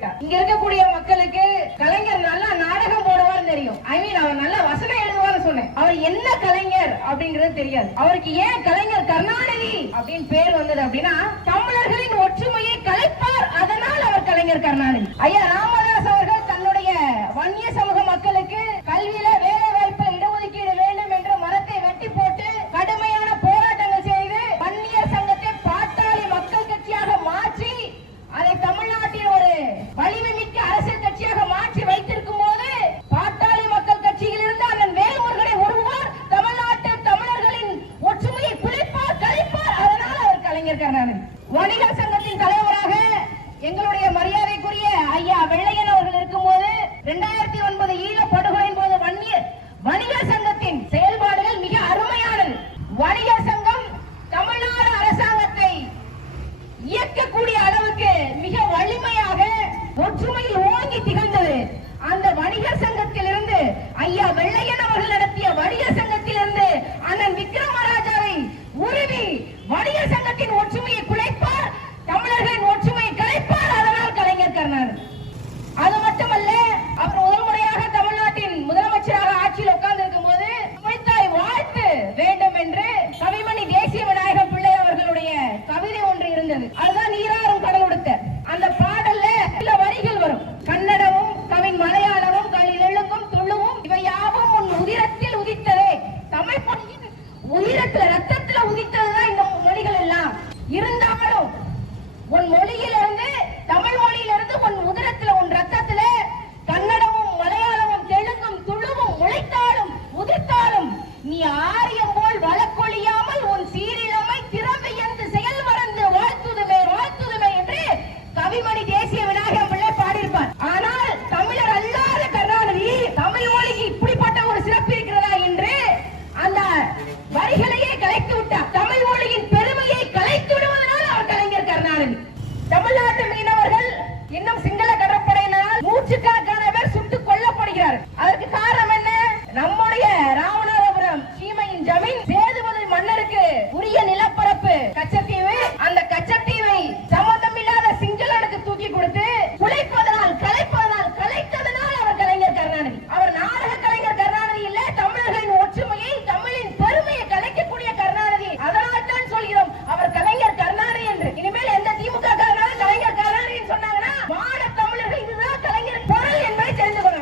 போய்விட்டார். இங்க இருக்கக்கூடிய மக்களுக்கு கலைஞர் நல்லா நாடகம் போடுவார் தெரியும். அவர் நல்ல வசனம் எழுதுவார்னு சொன்னேன். அவர் என்ன கலைஞர் அப்படிங்கிறது தெரியாது. அவருக்கு ஏன் கலைஞர் கருணாநிதி அப்படின்னு பேர் வந்தது அப்படின்னா, தமிழர்களின் ஒற்றுமையை கலைப்பார், அதனால் அவர் கலைஞர் கருணாநிதி. ஐயா ராமதாஸ் அவர்கள் தன்னுடைய வன்னிய சமூக மக்களுக்கு கல்வியில வேலை வாய்ப்புல இடஒதுக்கீடு வேண்டும் என்று மரத்தை வெட்டி போட்டு கடுமையான போராட்டங்கள் செய்து வன்னியர் சங்கத்தை பாட்டாளி மக்கள் கட்சியாக மாற்றி அதை தமிழ்நாட்டில் ஒரு வலிமை மிக்க அரசியல் கட்சியாக மாற்றி வைத்திருக்கும் போது பாட்டாளி மக்கள் கட்சியில் இருந்து அண்ணன் வேல்முருகனை ஒருவர் தமிழ்நாட்டு தமிழர்களின் ஒற்றுமையை குலைப்பார், கலைப்பார், அதனால் அவர் கலைஞர் கருணாநிதி. வணிகர் சங்கத்தின் தலைவராக எங்களுடைய மரியாதைக்குரிய ஐயா வெள்ளையன் அவர்கள் இருக்கும்போது 2009 ஈழ படுகொலையின் போது வணிகர் சங்கத்தின் செயல்பாடுகள் மிக அருமையானது. வணிகர் சங்கம் தமிழ்நாடு அரசாங்கத்தை இயக்கக்கூடிய அளவுக்கு மிக வலிமையாக ஒற்றுமையில் ஓங்கி திகழ்ந்தது. அந்த வணிகர் சங்கத்திலிருந்து ஐயா வெள்ளையன் அவர்கள் நடத்திய வணிகர் சங்கத்திலிருந்து அண்ணன் விக்ரமராஜாவை உருவி வணிகர் சங்கத்தின் ஒற்றுமையை குலைப்பார், தமிழர்களின் ஒற்றுமையை கலைப்பார், அதனால் கலைஞர் கருணாநிதி. அது மட்டுமல்ல, அவர் முதல் முறையாக தமிழ்நாட்டின் முதலமைச்சராக ஆட்சியில் உட்கார்ந்து இருக்கும் போது தமிழ்த்தாய் வாழ்த்து வேண்டும் என்று கவிமணி தேசிய விநாயக பிள்ளை அவர்களுடைய கவிதை ஒன்று இருந்தது. அதுதான்